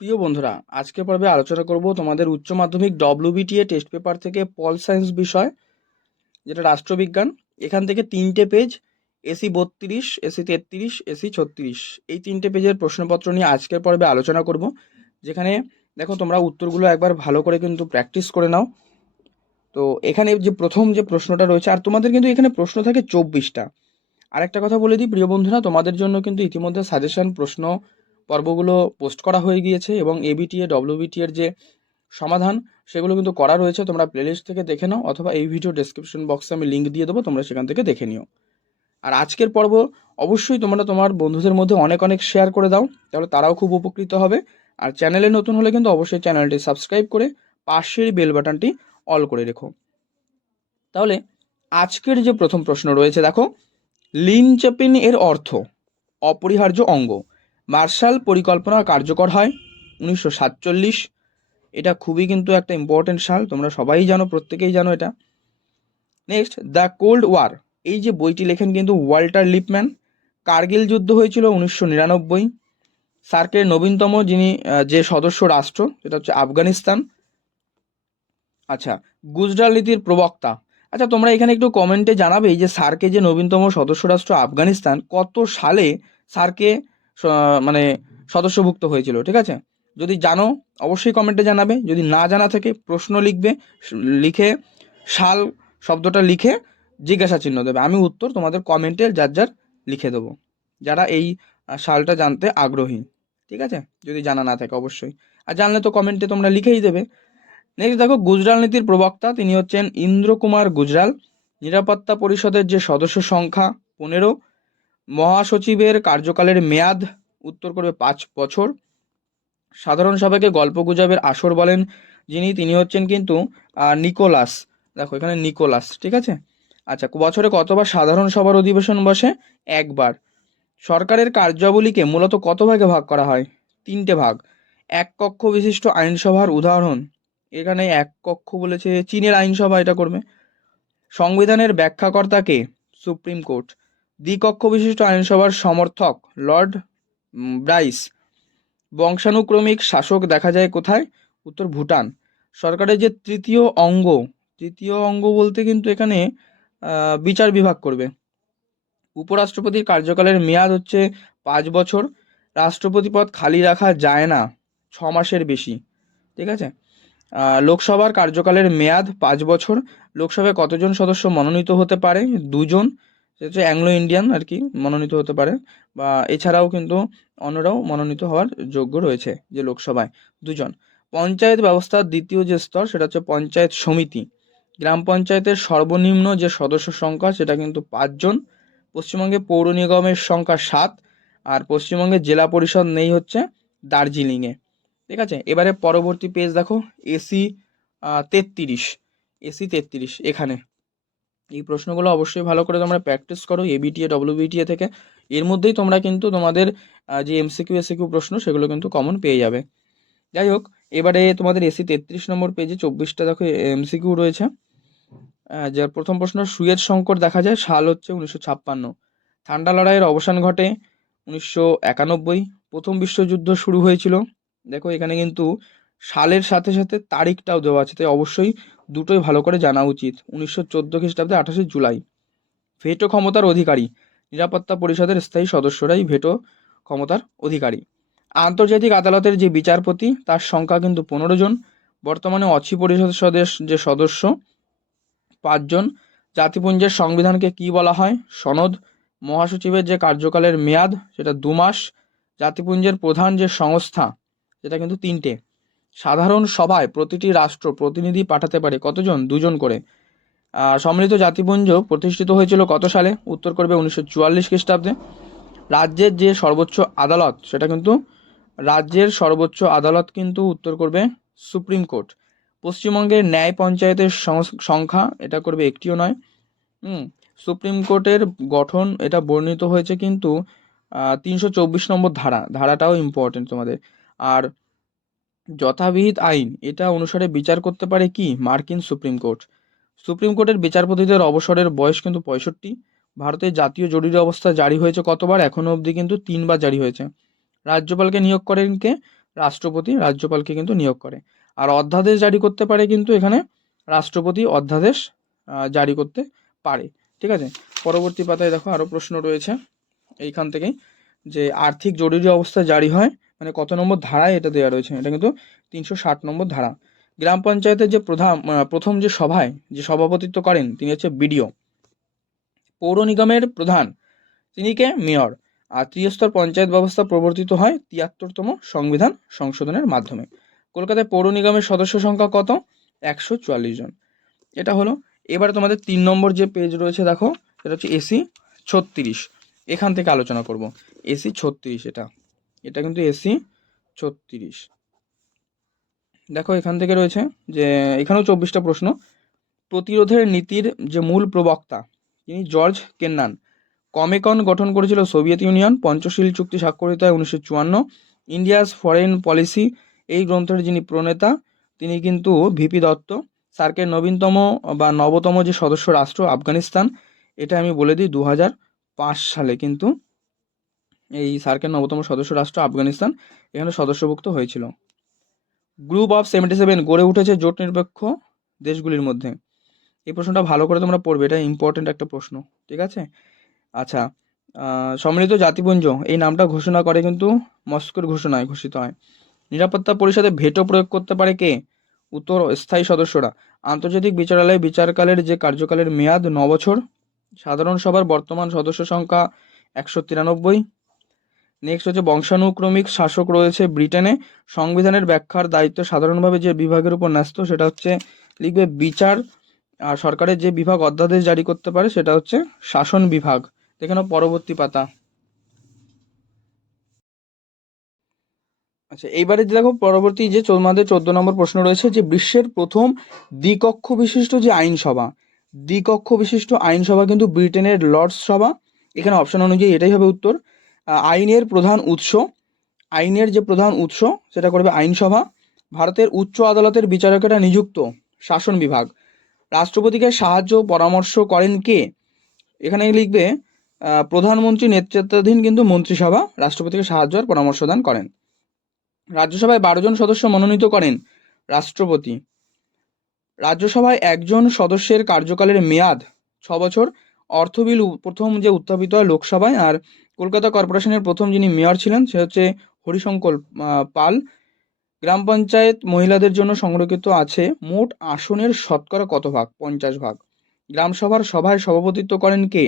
প্রিয় বন্ধুরা, আজকে পর্বে আলোচনা করব তোমাদের উচ্চ মাধ্যমিক ডব্লিউবিটিএ টেস্ট পেপার থেকে পল সায়েন্স বিষয়, যেটা রাষ্ট্রবিজ্ঞান। এখান থেকে 3টে পেজ, এসি 32, এসি 33, এসি 36, এই 3টে পেজের প্রশ্নপত্র নিয়ে আজকের পর্বে আলোচনা করব। যেখানে দেখো, তোমরা উত্তরগুলো একবার ভালো করে কিন্তু প্র্যাকটিস করে নাও। তো এখানে যে প্রথম যে প্রশ্নটা রয়েছে, আর তোমাদের কিন্তু এখানে প্রশ্ন থাকে 24টা। আরেকটা কথা বলে দিই প্রিয় বন্ধুরা, তোমাদের জন্য কিন্তু ইতিমধ্যে সাজেশন প্রশ্ন পর্বগুলো পোস্ট করা হয়ে গিয়েছে, এবং এবিটিএ ডব্লিউবিটি এর যে সমাধান সেগুলো কিন্তু করা রয়েছে। তোমরা প্লেলিস্ট থেকে দেখে নাও, অথবা এই ভিডিও ডেসক্রিপশন বক্সে আমি লিঙ্ক দিয়ে দেবো, তোমরা সেখান থেকে দেখে নিও। আর আজকের পর্ব অবশ্যই তোমরা তোমার বন্ধুদের মধ্যে অনেক অনেক শেয়ার করে দাও, তাহলে তারাও খুব উপকৃত হবে। আর চ্যানেলে নতুন হলে কিন্তু অবশ্যই চ্যানেলটি সাবস্ক্রাইব করে পাশের বেল বাটনটি অল করে রেখো। তাহলে আজকের যে প্রথম প্রশ্ন রয়েছে, দেখো, লিনচেপিন এর অর্থ অপরিহার্য অঙ্গ। মার্শাল পরিকল্পনা কার্যকর হয় 1947। এটা খুবই কিন্তু একটা ইম্পর্টেন্ট সাল, তোমরা সবাই জানো, প্রত্যেকেই জানো এটা। নেক্সট, দ্য কোল্ড ওয়ার, এই যে বইটি লেখেন কিন্তু ওয়াল্টার লিপম্যান। কার্গিল যুদ্ধ হয়েছিল 1999। সার্কের নবীনতম যে সদস্য রাষ্ট্র, সেটা হচ্ছে আফগানিস্তান। আচ্ছা, গুজরাল নীতির প্রবক্তা। আচ্ছা, তোমরা এখানে একটু কমেন্টে জানাবে, এই যে সার্কে যে নবীনতম সদস্য রাষ্ট্র আফগানিস্তান, কত সালে সার্কে মানে সদস্যভুক্ত হয়েছিল, ঠিক আছে? যদি জানো অবশ্যই কমেন্টে জানাবে, যদি না জানা থাকে প্রশ্ন লিখবে, লিখে সাল শব্দটা লিখে জিজ্ঞাসা চিহ্ন দেবে। আমি উত্তর তোমাদের কমেন্টে যার যার লিখে দেবো, যারা এই সালটা জানতে আগ্রহী, ঠিক আছে? যদি জানা না থাকে অবশ্যই, আর জানলে তো কমেন্টে তোমরা লিখেই দেবে। নেক্সট দেখো, গুজরাল নীতির প্রবক্তা তিনি হচ্ছেন ইন্দ্র কুমার গুজরাল। নিরাপত্তা পরিষদের যে সদস্য সংখ্যা 15। মহাসচিবের কার্যকালের মেয়াদ উত্তর করবে 5 বছর। সাধারণ সভাকে গল্পগুজবের আসর বলেন তিনি হচ্ছেন কিন্তু নিকোলাস। দেখো এখানে নিকোলাস, ঠিক আছে? আচ্ছা, বছরে কতবার সাধারণ সভার অধিবেশন বসে? একবার। সরকারের কার্যাবলীকে মূলত কত ভাগে ভাগ করা হয়? 3টে ভাগ। এক কক্ষ বিশিষ্ট আইনসভার উদাহরণ, এখানে এক কক্ষ বলেছে চীনের আইনসভা এটা করবে। সংবিধানের ব্যাখ্যাকর্তাকে সুপ্রিম কোর্ট। দ্বিকক্ষ বিশিষ্ট আইনসভার সমর্থক লর্ড ব্রাইস। বংশানুক্রমিক শাসক দেখা যায় কোথায়? উত্তর ভুটান। সরকারের যে তৃতীয় অঙ্গ বলতে কিন্তু এখানে বিচার বিভাগ করবে। উপরাষ্ট্রপতির কার্যকালের মেয়াদ হচ্ছে 5 বছর। রাষ্ট্রপতি পদ খালি রাখা যায় না 6 মাসের বেশি, ঠিক আছে? লোকসভার কার্যকালের মেয়াদ 5 বছর। লোকসভায় কতজন সদস্য মনোনীত হতে পারে? 2জন। সেটা হচ্ছে অ্যাংলো ইন্ডিয়ান আর কি মনোনীত হতে পারে, বা এছাড়াও কিন্তু অন্যরাও মনোনীত হওয়ার যোগ্য রয়েছে, যে লোকসভায় 2জন। পঞ্চায়েত ব্যবস্থার দ্বিতীয় যে স্তর, সেটা হচ্ছে পঞ্চায়েত সমিতি। গ্রাম পঞ্চায়েতের সর্বনিম্ন যে সদস্য সংখ্যা, সেটা কিন্তু 5জন। পশ্চিমবঙ্গে পৌর নিগমের সংখ্যা 7। আর পশ্চিমবঙ্গে জেলা পরিষদ নেই হচ্ছে দার্জিলিংয়ে, ঠিক আছে? এবারে পরবর্তী পেজ দেখো, এসি 33, এসি 33। এখানে এই প্রশ্নগুলো অবশ্যই ভালো করে তোমরা প্র্যাকটিস করো এবিটিএ ডব্লিউবিটিএ থেকে। এর মধ্যেই তোমরা কিন্তু তোমাদের যে এমসিকিউ এসিকিউ প্রশ্ন, সেগুলো কিন্তু কমন পেয়ে যাবে। যাই হোক, এবারে তোমাদের এসি 33 নম্বর পেজে 24টা দেখো এমসিকিউ রয়েছে। যার প্রথম প্রশ্ন, সুয়েজ সংকট দেখা যায় সাল হচ্ছে 1956। ঠান্ডা লড়াইয়ের অবসান ঘটে 1991। প্রথম বিশ্বযুদ্ধ শুরু হয়েছিল, দেখো এখানে কিন্তু সালের সাথে সাথে তারিখটাও দেওয়া আছে, তাই অবশ্যই দুটোই ভালো করে জানা উচিত। 1914 খ্রিস্টাব্দে 28শে জুলাই। ভেটো ক্ষমতার অধিকারী, নিরাপত্তা পরিষদের স্থায়ী সদস্যরাই ভেটো ক্ষমতার অধিকারী। আন্তর্জাতিক আদালতের যে বিচারপতি, তার সংখ্যা কিন্তু 15জন। বর্তমানে অছি পরিষদের যে সদস্য 5জন। জাতিপুঞ্জের সংবিধানকে কি বলা হয়? সনদ। মহাসচিবের যে কার্যকালের মেয়াদ, সেটা 2 মাস। জাতিপুঞ্জের প্রধান যে সংস্থা, সেটা কিন্তু 3টে। সাধারণ সভায় প্রতিটি রাষ্ট্র প্রতিনিধি পাঠাতে পারে কতজন? 2জন করে। সম্মিলিত জাতিপুঞ্জ প্রতিষ্ঠিত হয়েছিল কত সালে? উত্তর করবে 1944 খ্রিস্টাব্দে। রাজ্যের যে সর্বোচ্চ আদালত, সেটা কিন্তু রাজ্যের সর্বোচ্চ আদালত কিন্তু উত্তর করবে সুপ্রিম কোর্ট। পশ্চিমবঙ্গের ন্যায় পঞ্চায়েতের সংখ্যা, এটা করবে একটিও নয়। সুপ্রিম কোর্টের গঠন এটা বর্ণিত হয়েছে কিন্তু 324 নম্বর ধারাটাও ইম্পর্টেন্ট তোমাদের। আর যথাবিহিত আইন এটা অনুসারে বিচার করতে পারে কি? মার্কিন সুপ্রিম কোর্ট। সুপ্রিম কোর্টের বিচারপতিদের অবসরের বয়স কিন্তু 65। ভারতের জাতীয় জরুরি অবস্থা জারি হয়েছে কতবার? এখনো অবধি কিন্তু 3বার জারি হয়েছে। রাজ্যপালকে নিয়োগ করেন কে? রাষ্ট্রপতি রাজ্যপালকে কিন্তু নিয়োগ করে। আর অধ্যাদেশ জারি করতে পারে কিন্তু এখানে রাষ্ট্রপতি অধ্যাদেশ জারি করতে পারে। ঠিক আছে, পরবর্তী পাতায় দেখো আরও প্রশ্ন রয়েছে এইখান থেকেই, যে আর্থিক জরুরি অবস্থা জারি হয় মানে কত নম্বর ধারায় এটা দেওয়া রয়েছে, এটা কিন্তু 360 নম্বর ধারা। গ্রাম পঞ্চায়েতের যে প্রথম যে সভায় যে সভাপতিত্ব করেন তিনি হচ্ছে বিডিও। পৌর নিগমের প্রধান তিনি কে? মেয়র। আর ত্রিস্তর পঞ্চায়েত ব্যবস্থা প্রবর্তিত হয় 73তম সংবিধান সংশোধনের মাধ্যমে। কলকাতায় পৌর নিগমের সদস্য সংখ্যা কত? 144 জন। এটা হলো। এবারে তোমাদের 3 নম্বর যে পেজ রয়েছে দেখো, সেটা হচ্ছে এসি 36। এখান থেকে আলোচনা করব এসি 36। এটা কিন্তু এসি 36। দেখো এখান থেকে রয়েছে যে এখানেও 24টা প্রশ্ন। প্রতিরোধের নীতির যে মূল প্রবক্তা তিনি জর্জ কেন্নান। কমেকন গঠন করেছিল সোভিয়েত ইউনিয়ন। পঞ্চশীল চুক্তি স্বাক্ষরিত হয় 1954। ইন্ডিয়াস ফরেন পলিসি এই গ্রন্থের যিনি প্রণেতা তিনি কিন্তু ভিপি দত্ত। সার্কের নবতম যে সদস্য রাষ্ট্র আফগানিস্তান, এটা আমি বলে দিই 2005 সালে কিন্তু এই সার্কের নবতম সদস্য রাষ্ট্র আফগানিস্তান এখানে সদস্যভুক্ত হয়েছিল। গ্রুপ অফ 77 গড়ে উঠেছে জোট নিরপেক্ষ দেশগুলির মধ্যে। এই প্রশ্নটা ভালো করে তোমরা পড়বে, এটা ইম্পর্টেন্ট একটা প্রশ্ন। ঠিক আছে, আচ্ছা, সম্মিলিত জাতিপুঞ্জ এই নামটা ঘোষণা করে কিন্তু মস্কোর ঘোষণায় ঘোষিত হয়। নিরাপত্তা পরিষদে ভেটো প্রয়োগ করতে পারে কে? উত্তর স্থায়ী সদস্যরা। আন্তর্জাতিক বিচারালয়ে বিচারকালের যে কার্যকালের মেয়াদ 9 বছর। সাধারণ সভার বর্তমান সদস্য সংখ্যা 193। নেক্সট হচ্ছে বংশানুক্রমিক শাসক রয়েছে ব্রিটেনে। সংবিধানের ব্যাখ্যার দায়িত্ব সাধারণভাবে যে বিভাগের উপর ন্যস্ত সেটা হচ্ছে লিখবে বিচার। আর সরকারের যে বিভাগ অধ্যাদেশ জারি করতে পারে সেটা হচ্ছে শাসন বিভাগ। দেখে নাও পরবর্তী পাতা। আচ্ছা, এইবারে দেখো পরবর্তী যে আমাদের 14 নম্বর প্রশ্ন রয়েছে, যে বিশ্বের প্রথম দ্বিকক্ষ বিশিষ্ট যে আইনসভা, দ্বিকক্ষ বিশিষ্ট আইনসভা কিন্তু ব্রিটেনের লর্ডস সভা। এখানে অপশন অনুযায়ী এটাই হবে উত্তর। আইনের প্রধান উৎস, আইনের যে প্রধান উৎস সেটা করবে আইনসভা। ভারতের উচ্চ আদালতের বিচারকেরা নিযুক্ত শাসন বিভাগ। রাষ্ট্রপতিকে সাহায্য পরামর্শ করেন কে? এখানে লিখবে প্রধানমন্ত্রী নেতৃত্বাধীন কিন্তু মন্ত্রিসভা রাষ্ট্রপতিকে সাহায্য আর পরামর্শ দান করেন। রাজ্যসভায় 12 জন সদস্য মনোনীত করেন রাষ্ট্রপতি। রাজ্যসভায় একজন সদস্যের কার্যকালের মেয়াদ 6 বছর। অর্থ বিল প্রথম যে উত্থাপিত হয় লোকসভায়। আর কলকাতা কর্পোরেশনের প্রথম যিনি মেয়র ছিলেন সে হচ্ছে হরিশঙ্কর পাল। গ্রাম পঞ্চায়েত মহিলাদের জন্য সংরক্ষিত আছে। মোট আসনের শতকরা কত ভাগ? 50 ভাগ। গ্রামসভার সভায় সভাপতিত্ব করেন কে?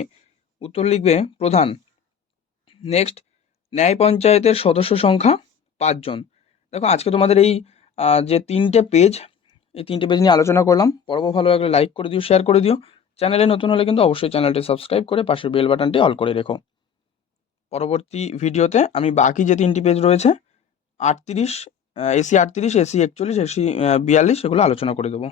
উত্তর লিখবে প্রধান। নেক্সট, ন্যায় পঞ্চায়েতের সদস্য সংখ্যা 5 জন। দেখো আজকে তোমাদের এই যে 3টে পেজ, এই 3টে পেজ নিয়ে আলোচনা করলাম। পর্ব ভালো লাগলে লাইক করে দিও, শেয়ার করে দিও। চ্যানেলে নতুন হলে কিন্তু অবশ্যই চ্যানেলটি সাবস্ক্রাইব করে পাশের বেল বাটনটি অল করে রেখো। পরবর্তী ভিডিওতে আমি বাকি যে 3টি পেজ রয়েছে 38, এসি 38, এসি 41, এসি 42 এগুলো আলোচনা করে দেবো।